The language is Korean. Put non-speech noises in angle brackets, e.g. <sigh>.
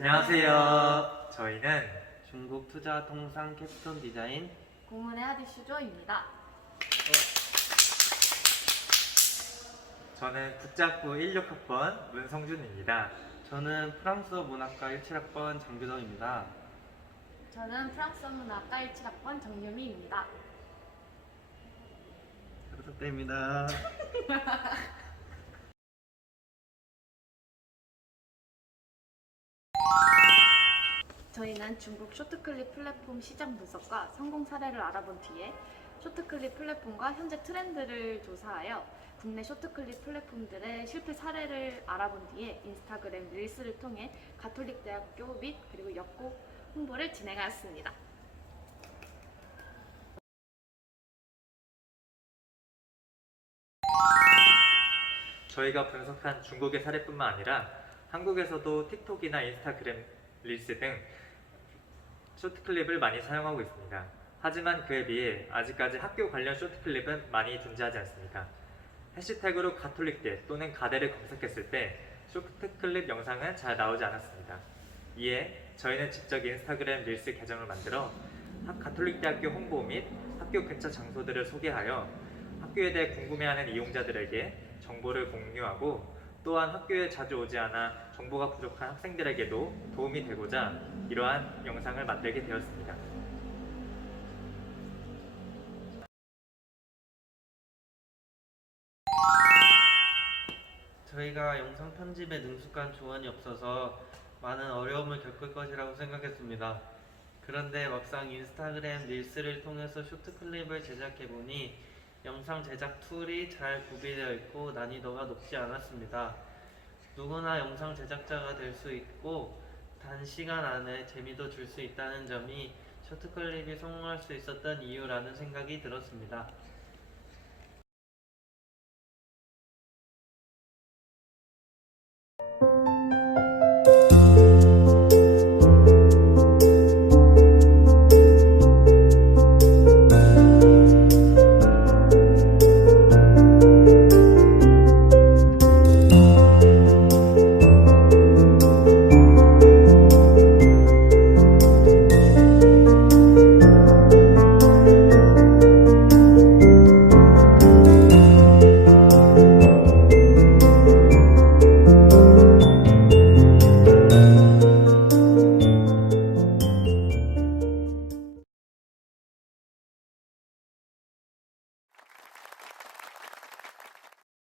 안녕하세요. 저희는 중국 투자 통상 캡스톤 디자인 공문의 하디슈조입니다. 저는 국작부 16학번 문성준입니다. 저는 프랑스어 문학과 17학번 장규덕입니다. 저는 프랑스 문학과 17학번 정유미입니다. 잘 부탁드립니다. <laughs> 저희는 중국 쇼트클립 플랫폼 시장 분석과 성공 사례를 알아본 뒤에 쇼트클립 플랫폼과 현재 트렌드를 조사하여 국내 쇼트클립 플랫폼들의 실패 사례를 알아본 뒤에 인스타그램 릴스를 통해 가톨릭 대학교 및 그리고 역고 홍보를 진행하였습니다. 저희가 분석한 중국의 사례뿐만 아니라 한국에서도 틱톡이나 인스타그램 릴스 등 쇼트클립을 많이 사용하고 있습니다. 하지만 그에 비해 아직까지 학교 관련 쇼트클립은 많이 존재하지 않습니다. 해시태그로 가톨릭대 또는 가대를 검색했을 때 쇼트클립 영상은 잘 나오지 않았습니다. 이에 저희는 직접 인스타그램 릴스 계정을 만들어 학- 가톨릭대학교 홍보 및 학교 근처 장소들을 소개하여 학교에 대해 궁금해하는 이용자들에게 정보를 공유하고 또한 학교에 자주 오지 않아 정보가 부족한 학생들에게도 도움이 되고자 이러한 영상을 만들게 되었습니다. 저희가 영상 편집에 능숙한 조언이 없어서 많은 어려움을 겪을 것이라고 생각했습니다. 그런데 막상 인스타그램 릴스를 통해서 쇼트 클립을 제작해보니 영상 제작 툴이 잘 구비되어 있고 난이도가 높지 않았습니다. 누구나 영상 제작자가 될 수 있고 단시간 안에 재미도 줄 수 있다는 점이 쇼트클립이 성공할 수 있었던 이유라는 생각이 들었습니다.